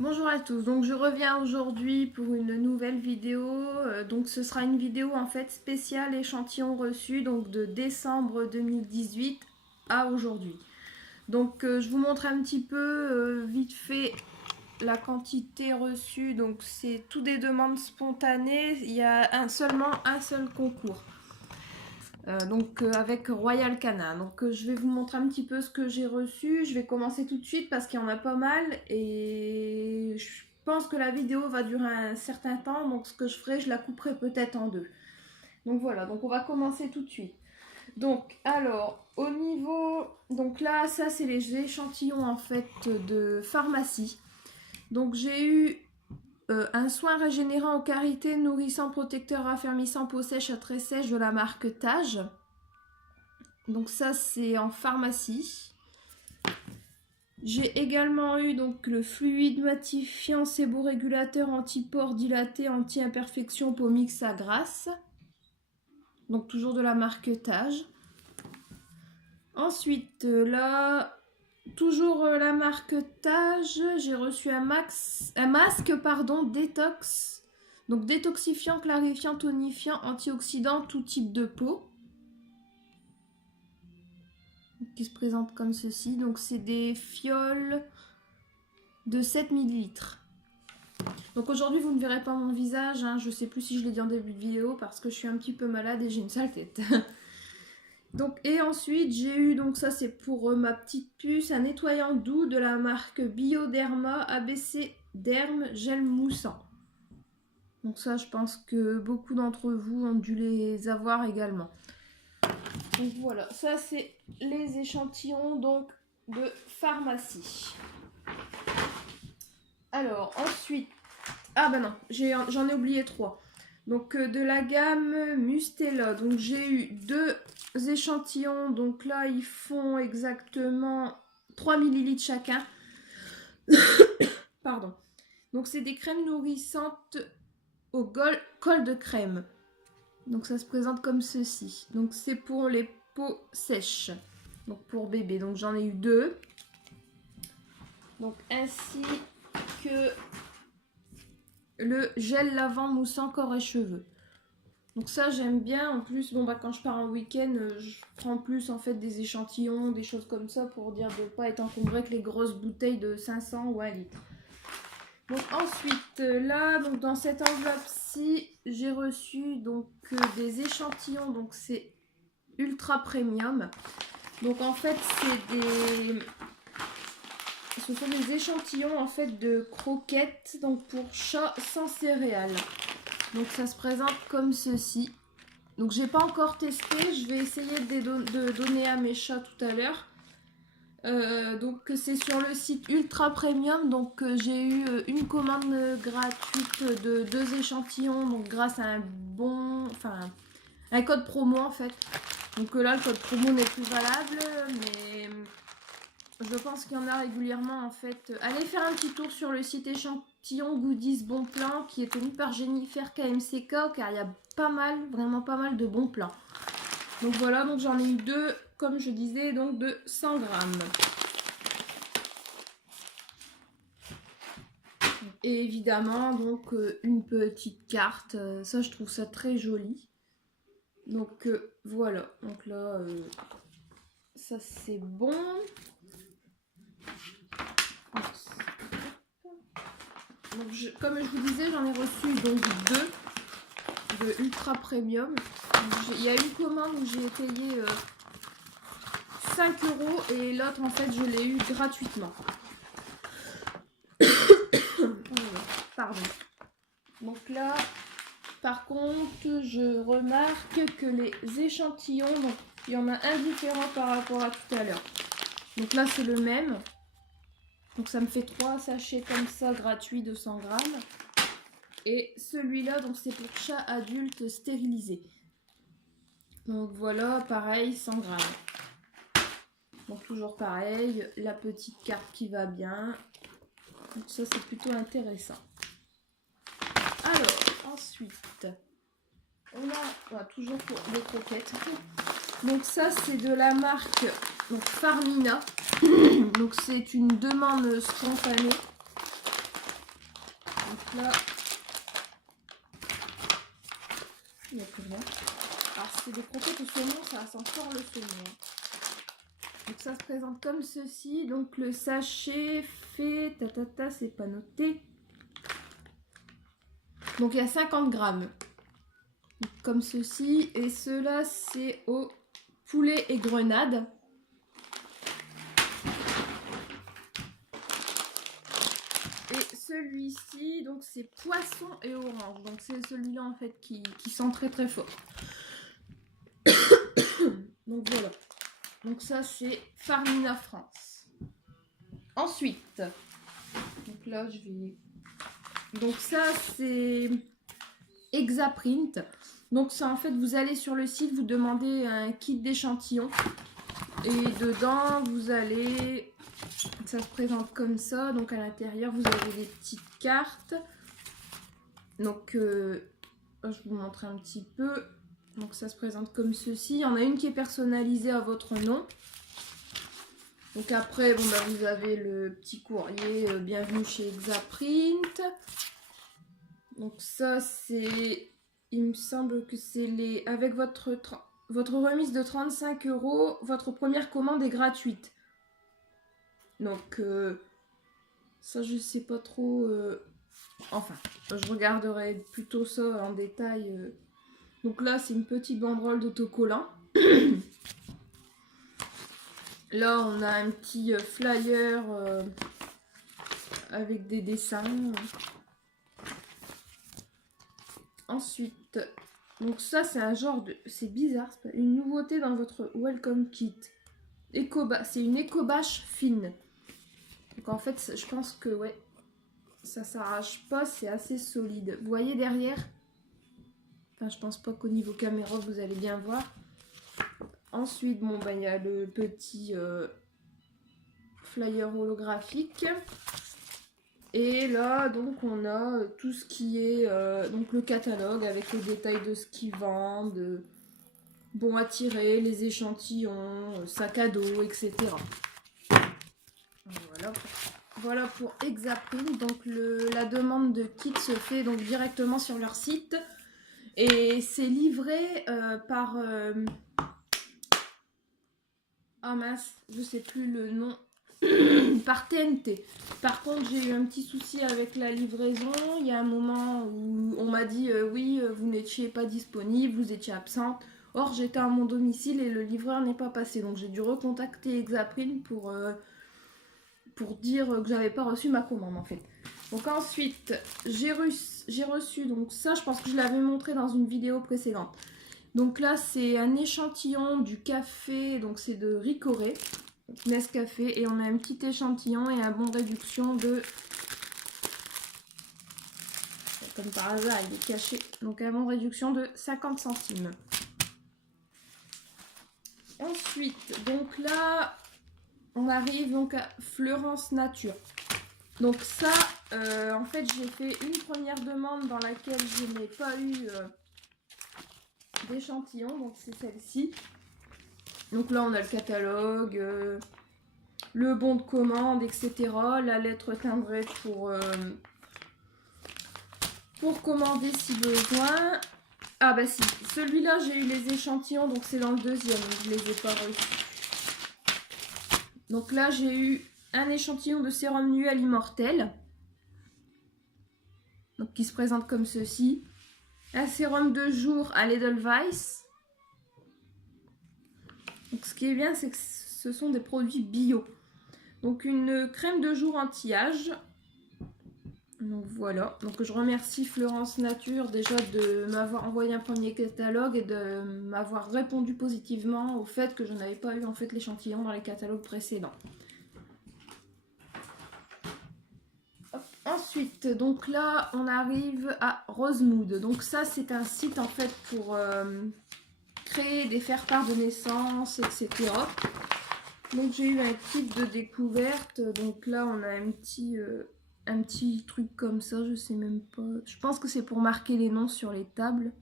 Bonjour à tous, donc je reviens aujourd'hui pour une nouvelle vidéo, donc ce sera une vidéo en fait spéciale échantillon reçu donc de décembre 2018 à aujourd'hui. Donc je vous montre un petit peu vite fait la quantité reçue, donc c'est tout des demandes spontanées, il y a seulement un seul concours. Avec Royal Canin. Donc je vais vous montrer un petit peu ce que j'ai reçu. Je vais commencer tout de suite parce qu'il y en a pas mal et je pense que la vidéo va durer un certain temps. Donc ce que je ferai, je la couperai peut-être en deux. Donc voilà, donc on va commencer tout de suite. Donc alors au niveau, donc là ça c'est les échantillons en fait de pharmacie. Donc j'ai eu un soin régénérant aux carités, nourrissant, protecteur, raffermissant, peau sèche à très sèche de la marque Tage. Donc ça c'est en pharmacie. J'ai également eu donc le fluide matifiant, séborégulateur, anti-pores dilaté, anti-imperfection peau mix à grasse. Donc toujours de la marque Tage. Ensuite là, toujours la marque Tage, j'ai reçu un masque détox. Donc détoxifiant, clarifiant, tonifiant, antioxydant, tout type de peau. Qui se présente comme ceci. Donc c'est des fioles de 7 ml. Donc aujourd'hui vous ne verrez pas mon visage, hein. Je sais plus si je l'ai dit en début de vidéo parce que je suis un petit peu malade et j'ai une sale tête. Donc et ensuite j'ai eu, donc ça c'est pour ma petite puce, un nettoyant doux de la marque Bioderma ABC Derme Gel Moussant. Donc ça je pense que beaucoup d'entre vous ont dû les avoir également. Donc voilà, ça c'est les échantillons donc de pharmacie. Alors ensuite, ah bah non, j'en ai oublié 3. Donc de la gamme Mustela, donc j'ai eu 2 échantillons, donc là ils font exactement 3 ml chacun. Pardon. Donc c'est des crèmes nourrissantes au col de crème. Donc ça se présente comme ceci. Donc c'est pour les peaux sèches. Donc pour bébé. Donc j'en ai eu 2. Donc ainsi que le gel lavant moussant corps et cheveux. Donc ça j'aime bien. En plus bon bah quand je pars en week-end, je prends plus en fait des échantillons, des choses comme ça pour dire de ne pas être encombré avec les grosses bouteilles de 500 ou 1 litre. Donc ensuite là donc dans cette enveloppe-ci j'ai reçu donc des échantillons, donc c'est ultra premium. Donc en fait ce sont des échantillons en fait de croquettes donc pour chats sans céréales. Donc ça se présente comme ceci. Donc j'ai pas encore testé, je vais essayer de donner à mes chats tout à l'heure. Donc c'est sur le site Ultra Premium, donc j'ai eu une commande gratuite de 2 échantillons, donc grâce à un code promo en fait. Donc là le code promo n'est plus valable, mais je pense qu'il y en a régulièrement en fait. Allez faire un petit tour sur le site échantillon Goodies Bon Plan qui est tenu par Jennifer KMCK, car il y a pas mal, vraiment pas mal de bons plans. Donc voilà, donc j'en ai eu 2, comme je disais, donc de 100 grammes. Et évidemment, donc une petite carte, ça je trouve ça très joli. Donc voilà, donc là, ça c'est bon. Donc, comme je vous disais, j'en ai reçu donc 2 de Ultra Premium. Il y a une commande où j'ai payé 5 € et l'autre en fait je l'ai eu gratuitement. Pardon. Donc là, par contre, je remarque que les échantillons, donc il y en a un différent par rapport à tout à l'heure. Donc là c'est le même. Donc ça me fait 3 sachets comme ça gratuits de 100 grammes. Et celui-là, donc c'est pour chat adulte stérilisé. Donc voilà, pareil, 100 grammes. Donc toujours pareil, la petite carte qui va bien. Donc ça c'est plutôt intéressant. Alors, ensuite, on a toujours pour les croquettes. Donc ça c'est de la marque Farmina. Donc c'est une demande spontanée. là, il n'y a plus rien. Alors c'est des croquettes au saumon, ça sent fort le saumon. Donc ça se présente comme ceci. Donc le sachet fait, c'est pas noté. Donc il y a 50 grammes. Donc, comme ceci. Et ceux-là c'est au poulet et grenade. Et celui-ci, donc c'est poisson et orange. Donc c'est celui-là en fait qui sent très très fort. Donc voilà. Donc ça c'est Farmina France. Ensuite, donc là je vais... Donc ça c'est Exaprint. Donc ça en fait vous allez sur le site, vous demandez un kit d'échantillons. Et dedans vous allez... Ça se présente comme ça. Donc à l'intérieur vous avez des petites cartes. Donc je vous montre un petit peu. Donc ça se présente comme ceci. Il y en a une qui est personnalisée à votre nom. Donc après, bon, bah, vous avez le petit courrier bienvenue chez Exaprint. Donc ça c'est, il me semble que c'est les, avec votre remise de 35 €, votre première commande est gratuite. Donc ça je sais pas trop, enfin je regarderai plutôt ça en détail. Donc là c'est une petite banderole d'autocollant. Là, on a un petit flyer avec des dessins. Ensuite, donc ça, c'est un genre de... C'est bizarre, c'est une nouveauté dans votre Welcome Kit. C'est une éco-bâche fine. Donc en fait, je pense que, ouais, ça s'arrache pas, c'est assez solide. Vous voyez derrière? Enfin, je pense pas qu'au niveau caméra, vous allez bien voir. Ensuite, bon, bah, il y a le petit... flyer holographique. Et là donc on a tout ce qui est donc le catalogue avec les détails de ce qu'ils vendent, bons à tirer, les échantillons, sac à dos, etc. Voilà pour Exaprint. Donc la demande de kit se fait donc directement sur leur site et c'est livré par ah mince, je sais plus le nom. Par TNT. Par contre, j'ai eu un petit souci avec la livraison. Il y a un moment où on m'a dit oui, vous n'étiez pas disponible, vous étiez absente. Or, j'étais à mon domicile et le livreur n'est pas passé. Donc, j'ai dû recontacter Exaprint pour dire que j'avais pas reçu ma commande en fait. Donc, ensuite, j'ai reçu, donc ça, je pense que je l'avais montré dans une vidéo précédente. Donc là, c'est un échantillon du café, donc c'est de Ricoré. Nescafé et on a un petit échantillon et un bon réduction de, comme par hasard il est caché, donc un bon réduction de 50 centimes. Ensuite donc là on arrive donc à Fleurance Nature. Donc ça en fait j'ai fait une première demande dans laquelle je n'ai pas eu d'échantillon, donc c'est celle-ci. Donc là on a le catalogue, le bon de commande, etc. La lettre timbrée pour commander si besoin. Ah bah si, celui-là j'ai eu les échantillons, donc c'est dans le deuxième, je les ai pas reçus. Donc là j'ai eu un échantillon de sérum Nuel Immortel. Donc qui se présente comme ceci. Un sérum de jour à l'Edelweiss. Donc ce qui est bien, c'est que ce sont des produits bio. Donc une crème de jour anti-âge. Donc voilà. Donc je remercie Fleurance Nature déjà de m'avoir envoyé un premier catalogue et de m'avoir répondu positivement au fait que je n'avais pas eu en fait l'échantillon dans les catalogues précédents. Hop. Ensuite, donc là on arrive à Rosemood. Donc ça c'est un site en fait pour créer des faire-part de naissance, etc. Donc j'ai eu un kit de découverte. Donc là on a un petit truc comme ça, je sais même pas. Je pense que c'est pour marquer les noms sur les tables.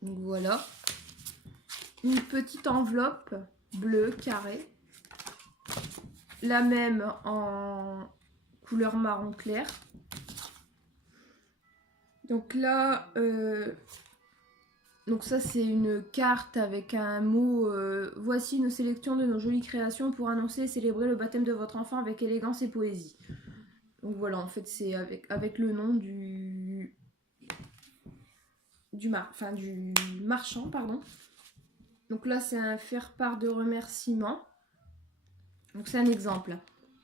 Donc voilà. Une petite enveloppe bleue carrée. La même en couleur marron clair. Donc là, donc ça c'est une carte avec un mot voici une sélection de nos jolies créations pour annoncer et célébrer le baptême de votre enfant avec élégance et poésie. Donc voilà, en fait c'est avec le nom du marchand, pardon. Donc là c'est un faire-part de remerciements. Donc c'est un exemple.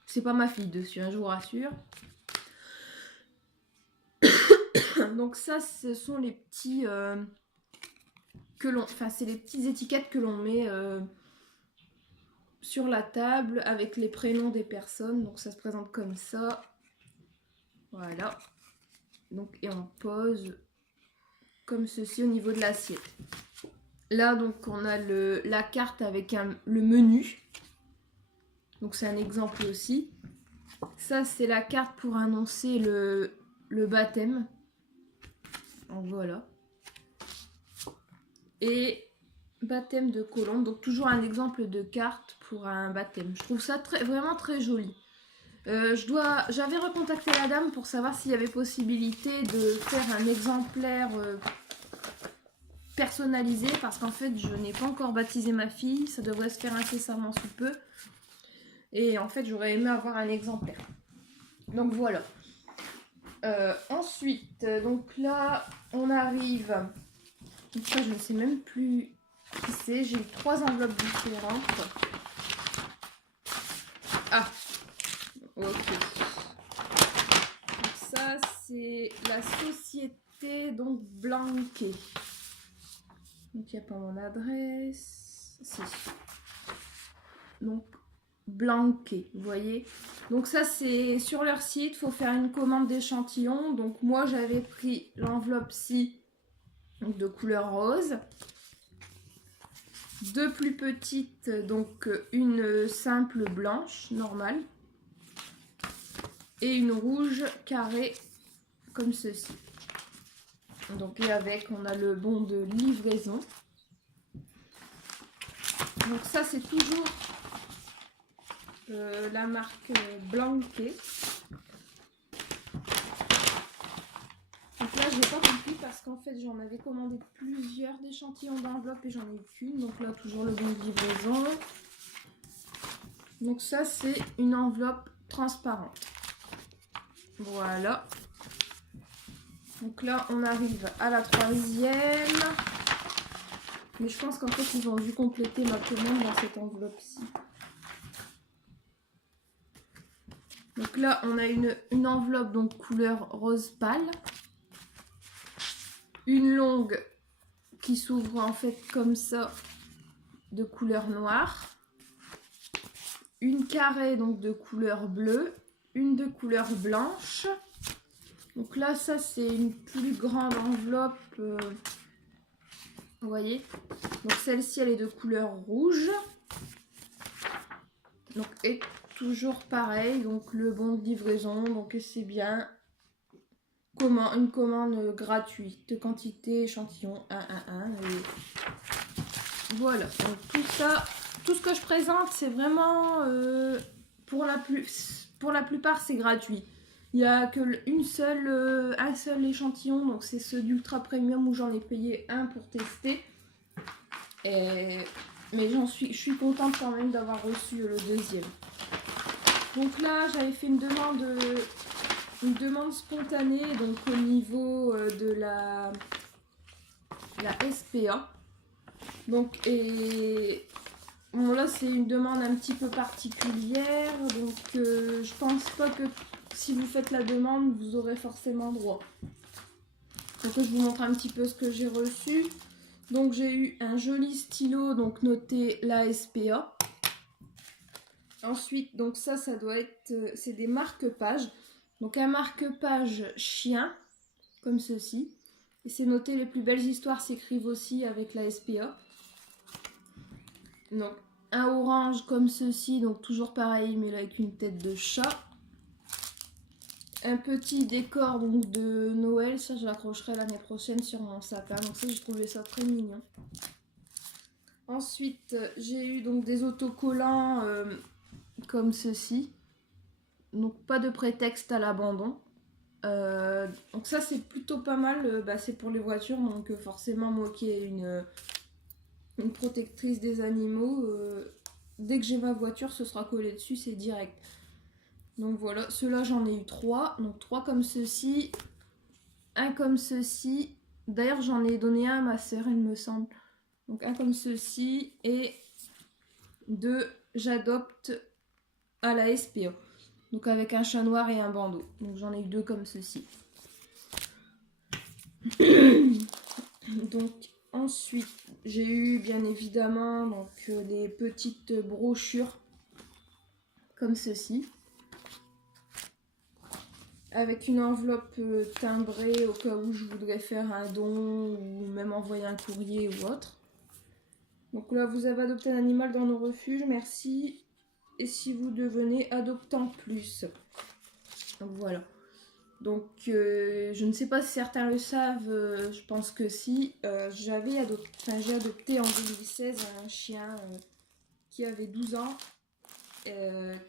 C'est pas ma fille dessus, hein, je vous rassure. Donc ça, ce sont les petits c'est les petites étiquettes que l'on met sur la table avec les prénoms des personnes. Donc ça se présente comme ça. Voilà. Donc et on pose comme ceci au niveau de l'assiette. Là donc on a la carte avec le menu. Donc c'est un exemple aussi. Ça c'est la carte pour annoncer le baptême. Donc voilà. Et baptême de colombe. Donc toujours un exemple de carte pour un baptême. Je trouve ça vraiment très joli. J'avais recontacté la dame pour savoir s'il y avait possibilité de faire un exemplaire personnalisé. Parce qu'en fait je n'ai pas encore baptisé ma fille. Ça devrait se faire incessamment sous peu. Et en fait j'aurais aimé avoir un exemplaire. Donc voilà. Ensuite, donc là on arrive... Donc ça, je ne sais même plus qui c'est. J'ai eu 3 enveloppes différentes. Ah, ok. Donc ça, c'est la société donc Blanquet. Donc il n'y a pas mon adresse. Si. Donc Blanquet, vous voyez. Donc ça, c'est sur leur site. Il faut faire une commande d'échantillons. Donc moi, j'avais pris l'enveloppe-ci de couleur rose. 2 plus petites, donc une simple blanche normale et une rouge carrée comme ceci. Donc et avec on a le bon de livraison. Donc ça c'est toujours la marque Blanquet. Donc là j'ai pas compris parce qu'en fait j'en avais commandé plusieurs d'échantillons d'enveloppe et j'en ai eu qu'une. Donc là toujours le bon de livraison. Donc ça c'est une enveloppe transparente. Voilà. Donc là on arrive à la 3e. Mais je pense qu'en fait ils ont dû compléter ma commande dans cette enveloppe-ci. Donc là on a une enveloppe donc couleur rose pâle. Une longue qui s'ouvre en fait comme ça de couleur noire. Une carrée donc de couleur bleue. Une de couleur blanche. Donc là ça c'est une plus grande enveloppe. Vous voyez. Donc celle-ci elle est de couleur rouge. Donc et toujours pareil. Donc le bon de livraison. Donc c'est bien. Une commande gratuite de quantité échantillon 111 et voilà. Donc tout ça, tout ce que je présente c'est vraiment pour la plupart c'est gratuit. Il n'y a que un seul échantillon, donc c'est ceux d'Ultra Premium où j'en ai payé un pour tester. Mais je suis contente quand même d'avoir reçu le deuxième. Donc là j'avais fait une demande spontanée donc au niveau de la SPA. Donc et bon là c'est une demande un petit peu particulière, donc je pense pas que si vous faites la demande vous aurez forcément droit. Donc je vous montre un petit peu ce que j'ai reçu. Donc j'ai eu un joli stylo donc noté la SPA. Ensuite donc ça doit être c'est des marque-pages. Donc un marque-page chien, comme ceci. Et c'est noté les plus belles histoires s'écrivent aussi avec la SPA. Donc un orange comme ceci, donc toujours pareil mais là avec une tête de chat. Un petit décor donc de Noël, ça je l'accrocherai l'année prochaine sur mon sapin. Donc ça j'ai trouvé ça très mignon. Ensuite j'ai eu donc des autocollants comme ceci. Donc pas de prétexte à l'abandon. Donc ça c'est plutôt pas mal, bah, c'est pour les voitures, donc forcément moi qui ai une protectrice des animaux, dès que j'ai ma voiture ce sera collé dessus, c'est direct. Donc voilà, ceux-là j'en ai eu 3, donc 3 comme ceci, un comme ceci, d'ailleurs j'en ai donné un à ma soeur il me semble, donc un comme ceci et 2 j'adopte à la SPA, donc avec un chat noir et un bandeau, donc j'en ai eu 2 comme ceci. Donc ensuite j'ai eu bien évidemment donc des petites brochures comme ceci avec une enveloppe timbrée au cas où je voudrais faire un don ou même envoyer un courrier ou autre. Donc là vous avez adopté un animal dans nos refuges, merci, et si vous devenez adoptant plus. Donc voilà. Donc je ne sais pas si certains le savent, je pense que si. J'ai adopté en 2016 un chien qui avait 12 ans,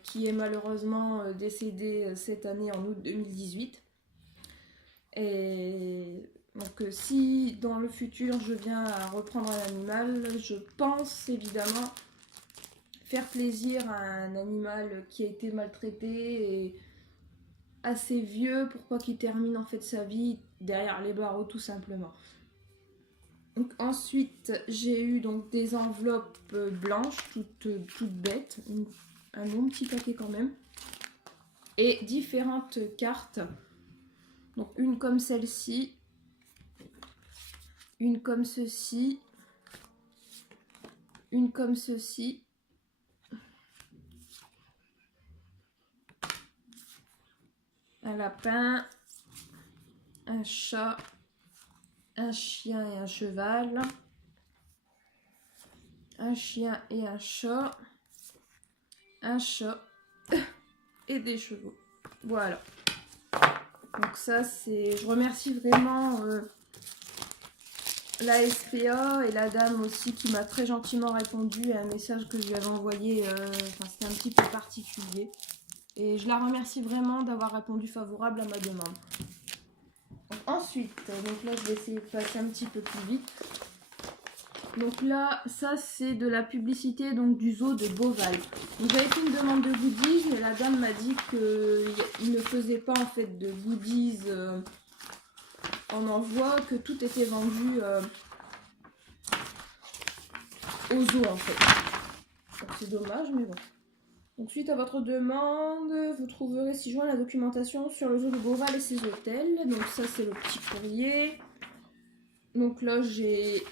qui est malheureusement décédé cette année en août 2018. Et donc si dans le futur je viens à reprendre un animal, je pense évidemment faire plaisir à un animal qui a été maltraité et assez vieux pour pas qu'il termine en fait sa vie derrière les barreaux tout simplement. Donc ensuite j'ai eu donc des enveloppes blanches toutes bêtes, un bon petit paquet quand même, et différentes cartes. Donc une comme celle-ci, une comme ceci, une comme ceci, un lapin, un chat, un chien et un cheval, un chien et un chat et des chevaux. Voilà. Donc ça c'est... Je remercie vraiment la SPA et la dame aussi qui m'a très gentiment répondu à un message que je lui avais envoyé. Enfin c'était un petit peu particulier. Et je la remercie vraiment d'avoir répondu favorable à ma demande. Donc, ensuite, donc là je vais essayer de passer un petit peu plus vite. Donc là, ça c'est de la publicité donc du zoo de Beauval. Donc j'avais fait une demande de goodies, mais la dame m'a dit qu'il ne faisait pas en fait de goodies en envoi, que tout était vendu au zoo en fait. Donc c'est dommage, mais bon. Donc suite à votre demande, vous trouverez ci-joint la documentation sur le zoo de Beauval et ses hôtels. Donc ça c'est le petit courrier. Donc là j'ai...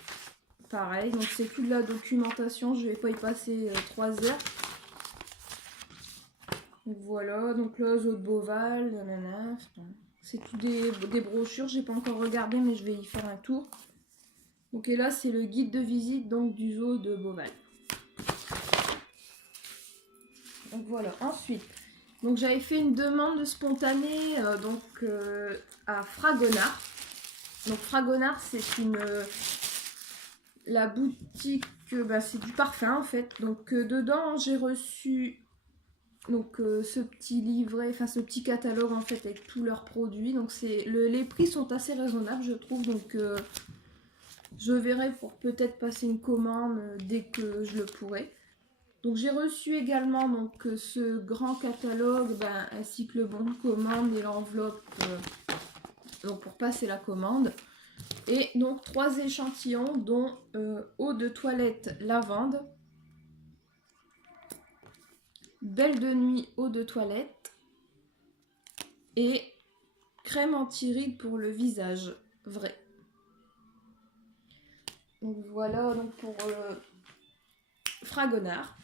Pareil, donc c'est plus de la documentation, je vais pas y passer 3 heures. Donc voilà, donc là, zoo de Beauval, nanana. C'est tout des brochures, j'ai pas encore regardé, mais je vais y faire un tour. Donc et là, c'est le guide de visite donc du zoo de Beauval. Donc voilà, ensuite, donc j'avais fait une demande spontanée à Fragonard. Donc Fragonard, c'est une... la boutique, c'est du parfum en fait. Donc dedans j'ai reçu donc ce petit livret, enfin ce petit catalogue en fait avec tous leurs produits. Donc les prix sont assez raisonnables je trouve. Donc je verrai pour peut-être passer une commande dès que je le pourrai. Donc j'ai reçu également donc ce grand catalogue ainsi que le bon de commande et l'enveloppe donc pour passer la commande. Et donc 3 échantillons dont eau de toilette lavande, belle de nuit eau de toilette et crème anti-rides pour le visage vrai. Donc voilà donc pour Fragonard.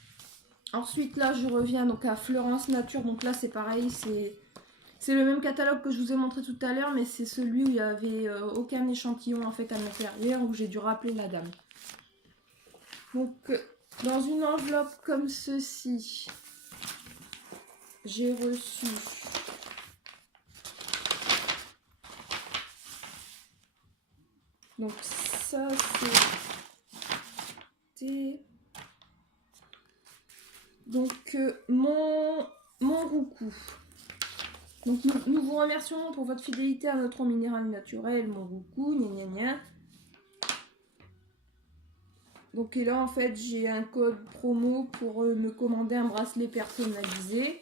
Ensuite là je reviens donc à Florence Nature. Donc là c'est pareil, c'est le même catalogue que je vous ai montré tout à l'heure, mais c'est celui où il n'y avait aucun échantillon en fait à l'intérieur, où j'ai dû rappeler la dame. Donc dans une enveloppe comme ceci, j'ai reçu donc ça c'était donc mon roucou. Donc nous vous remercions pour votre fidélité à notre eau minérale naturelle, Moruku, gna gna gna. Donc et là en fait j'ai un code promo pour me commander un bracelet personnalisé.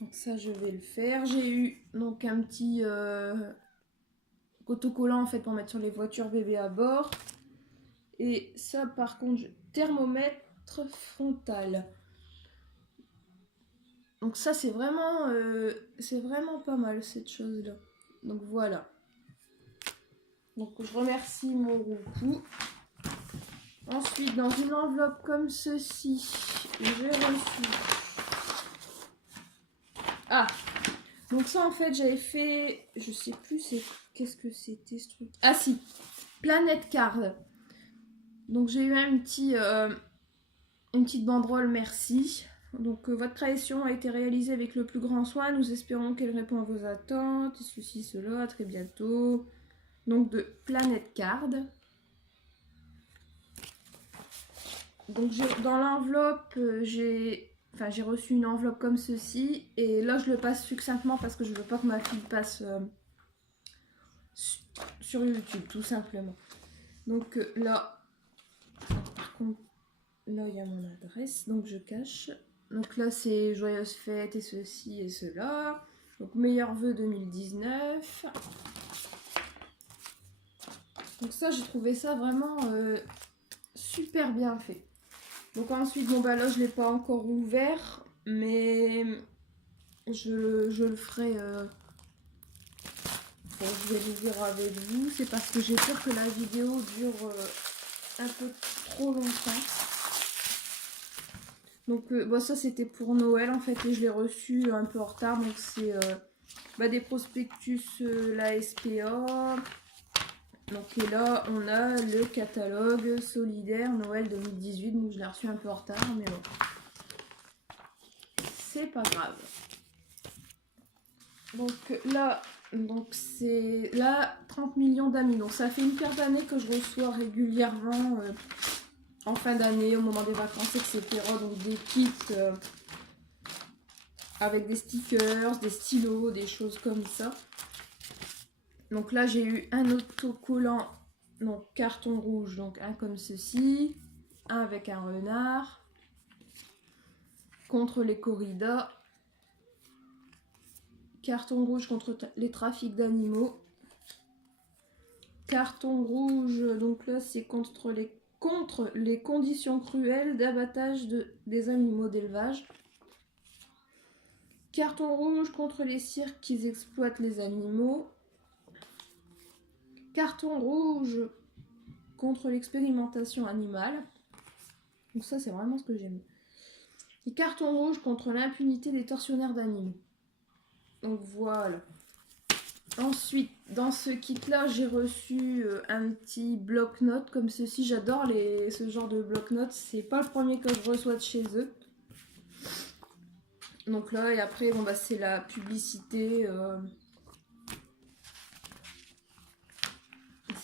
Donc ça je vais le faire. J'ai eu donc un petit autocollant en fait pour mettre sur les voitures bébés à bord. Et ça par contre, thermomètre frontal. Donc ça c'est vraiment pas mal cette chose là. Donc voilà. Donc je remercie Moruku. Ensuite dans une enveloppe comme ceci, j'ai reçu. Ah, donc ça en fait j'avais fait, je sais plus c'est qu'est-ce que c'était ce truc. Ah si, Planet Card. Donc j'ai eu une petite banderole merci. Donc votre création a été réalisée avec le plus grand soin. Nous espérons qu'elle répond à vos attentes. Ceci, cela, à très bientôt. Donc de Planet Card. Donc dans l'enveloppe, j'ai reçu une enveloppe comme ceci. Et là je le passe succinctement parce que je veux pas que ma fille passe sur YouTube tout simplement. Donc là, par contre, là il y a mon adresse. Donc je cache. Donc là c'est joyeuses fêtes et ceci et cela. Donc meilleurs vœux 2019. Donc ça j'ai trouvé ça vraiment super bien fait. Donc ensuite bon bah là je l'ai pas encore ouvert mais je le ferai. Bon, je vais l'ouvrir avec vous. C'est parce que j'ai peur que la vidéo dure un peu trop longtemps. Donc bon, ça c'était pour Noël en fait et je l'ai reçu un peu en retard. Donc c'est des prospectus la SPA. Donc et là on a le catalogue solidaire Noël 2018. Donc je l'ai reçu un peu en retard mais bon. C'est pas grave. Donc là, c'est là 30 millions d'amis. Donc ça fait une paire d'années que je reçois régulièrement en fin d'année, au moment des vacances, etc. Donc des kits avec des stickers, des stylos, des choses comme ça. Donc là j'ai eu un autocollant, donc carton rouge, donc un comme ceci, un avec un renard, contre les corridas, carton rouge contre les trafics d'animaux, carton rouge, donc là c'est contre les conditions cruelles d'abattage des animaux d'élevage. Carton rouge contre les cirques qui exploitent les animaux. Carton rouge contre l'expérimentation animale. Donc ça c'est vraiment ce que j'aime. Et carton rouge contre l'impunité des tortionnaires d'animaux. Donc voilà. Ensuite, dans ce kit-là, j'ai reçu un petit bloc-notes comme ceci. J'adore ce genre de bloc-notes. C'est pas le premier que je reçois de chez eux. Donc là, et après, bon, c'est la publicité.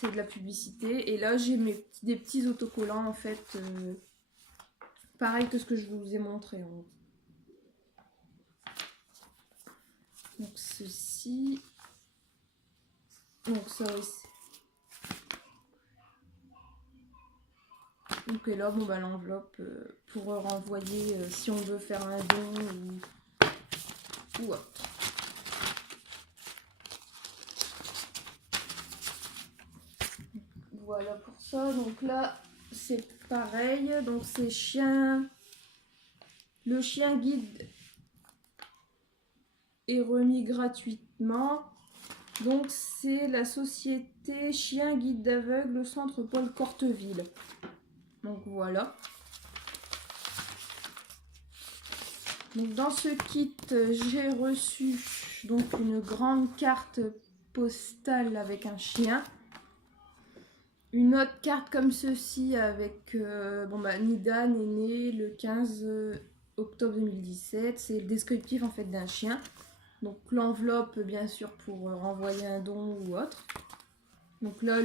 C'est de la publicité. Et là, j'ai des petits autocollants, en fait. Pareil que ce que je vous ai montré. Hein. Donc ceci... Donc ça aussi. Donc et là, l'enveloppe pour renvoyer si on veut faire un don ou autre. Voilà pour ça. Donc là, c'est pareil. Donc c'est le chien guide est remis gratuitement. Donc c'est la société Chien Guide d'Aveugle au centre Paul Corteville. Donc voilà. Donc dans ce kit, j'ai reçu donc une grande carte postale avec un chien. Une autre carte comme ceci avec Nida est née le 15 octobre 2017. C'est le descriptif en fait d'un chien. Donc l'enveloppe bien sûr pour renvoyer un don ou autre. Donc là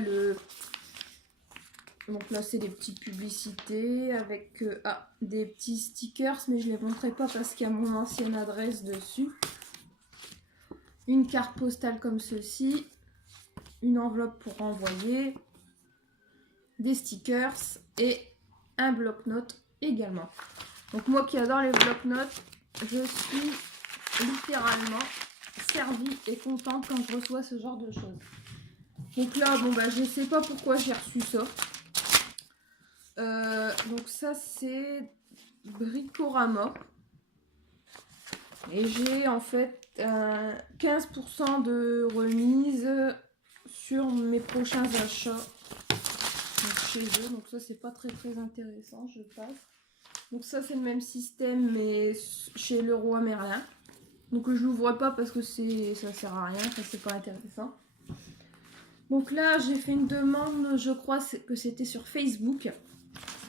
Donc là, c'est des petites publicités avec des petits stickers, mais je ne les montrerai pas parce qu'il y a mon ancienne adresse dessus. Une carte postale comme ceci. Une enveloppe pour envoyer. Des stickers et un bloc-notes également. Donc moi qui adore les bloc-notes, je suis littéralement servie et contente quand je reçois ce genre de choses. Donc là, bon bah je sais pas pourquoi j'ai reçu ça. Donc ça c'est Bricorama. Et j'ai en fait 15% de remise sur mes prochains achats chez eux. Donc ça c'est pas très intéressant, je passe. Donc ça c'est le même système mais chez Leroy Merlin. Donc je l'ouvre pas parce que ça sert à rien, ça c'est pas intéressant. Donc là j'ai fait une demande, je crois que c'était sur Facebook.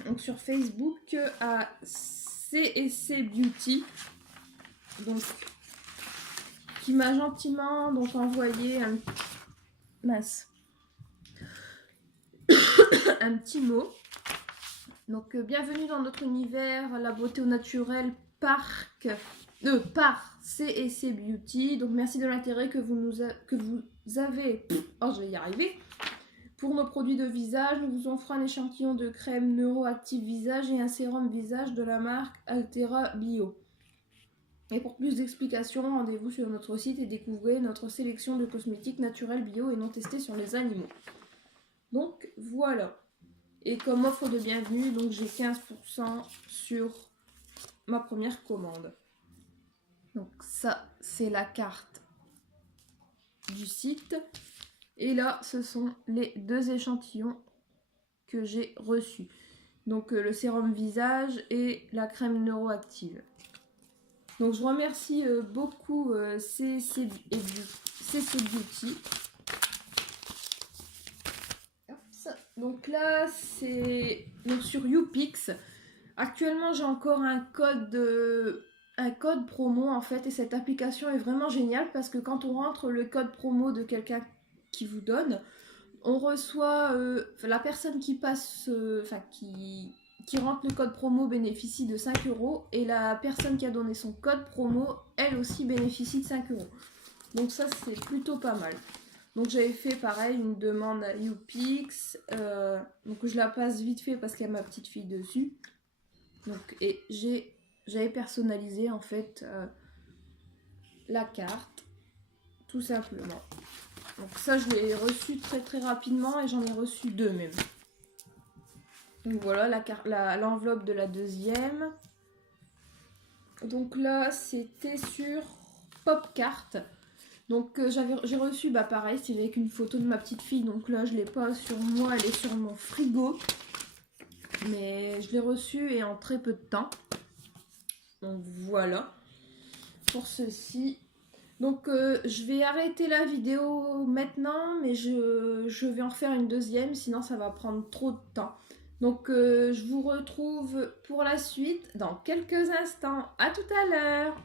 Donc sur Facebook à C&C Beauty. Donc qui m'a gentiment donc envoyé un un petit mot. Donc bienvenue dans notre univers, la beauté au naturel par C&C Beauty. Donc merci de l'intérêt que vous avez. Oh, je vais y arriver. Pour nos produits de visage, nous vous offrons un échantillon de crème neuroactive visage et un sérum visage de la marque Altera Bio. Et pour plus d'explications, rendez-vous sur notre site et découvrez notre sélection de cosmétiques naturels bio et non testés sur les animaux. Donc voilà. Et comme offre de bienvenue, donc j'ai 15% sur ma première commande. Donc ça, c'est la carte du site. Et là, ce sont les 2 échantillons que j'ai reçus. Donc le sérum visage et la crème neuroactive. Donc je remercie beaucoup C&C Beauty. Donc là, c'est donc sur YouPix. Actuellement, j'ai encore un code promo en fait, et cette application est vraiment géniale parce que quand on rentre le code promo de quelqu'un qui vous donne, on reçoit la personne qui passe, qui rentre le code promo bénéficie de 5 € et la personne qui a donné son code promo, elle aussi bénéficie de 5 €. Donc ça, c'est plutôt pas mal. Donc j'avais fait pareil une demande à YouPix, donc je la passe vite fait parce qu'il y a ma petite fille dessus. Donc et j'avais personnalisé en fait la carte, tout simplement. Donc ça je l'ai reçu très rapidement et j'en ai reçu 2 même. Donc voilà l'enveloppe de la deuxième. Donc là c'était sur Popcart. Donc j'ai reçu pareil, c'est avec une photo de ma petite fille. Donc là je l'ai pas sur moi, elle est sur mon frigo. Mais je l'ai reçu et en très peu de temps. Donc voilà pour ceci. Donc je vais arrêter la vidéo maintenant, mais je vais en faire une deuxième, sinon ça va prendre trop de temps. Donc je vous retrouve pour la suite dans quelques instants. À tout à l'heure.